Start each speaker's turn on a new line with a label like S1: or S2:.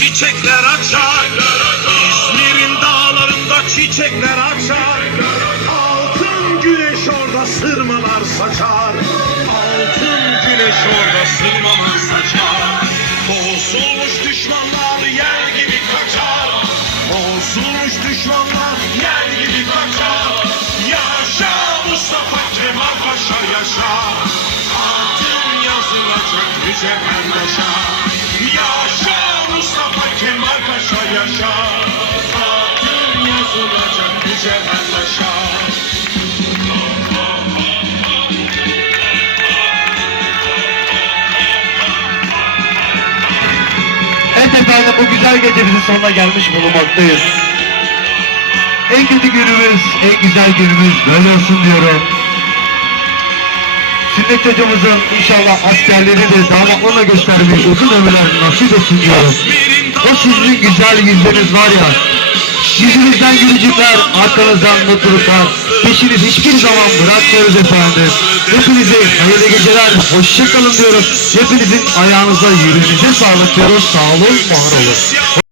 S1: çiçekler açar. İzmir'in dağlarında çiçekler açar. Altın güneş orada sırmalar saçar. Altın güneş orada sırmalar saçar. Boğsulmuş düşmanlar yer gibi kaçar. Boğsulmuş düşmanlar yer gibi kaçar. Yaşa Mustafa Kemal Paşa yaşa. Altın yazılacak bize her yaşa. Mücevher taşa
S2: bu güzel gecemizin sonuna gelmiş bulunmaktayız. En kötü günümüz, en güzel günümüz böyle olsun diyorum. Sünnet hocamızın inşallah askerleri de damatlığına göstermeyi uzun ömürler nasip etsin diyorum. O sizin güzel yüzleriniz var ya, yüzünüzden gülücükler, arkanızdan mutluluklar, peşiniz hiçbir zaman bırakmıyoruz efendim. Hepinize hayırlı geceler, hoşçakalın diyorum. Hepinizin ayağınıza, yüreğinize sağlık diyoruz. Sağ olun, var olun.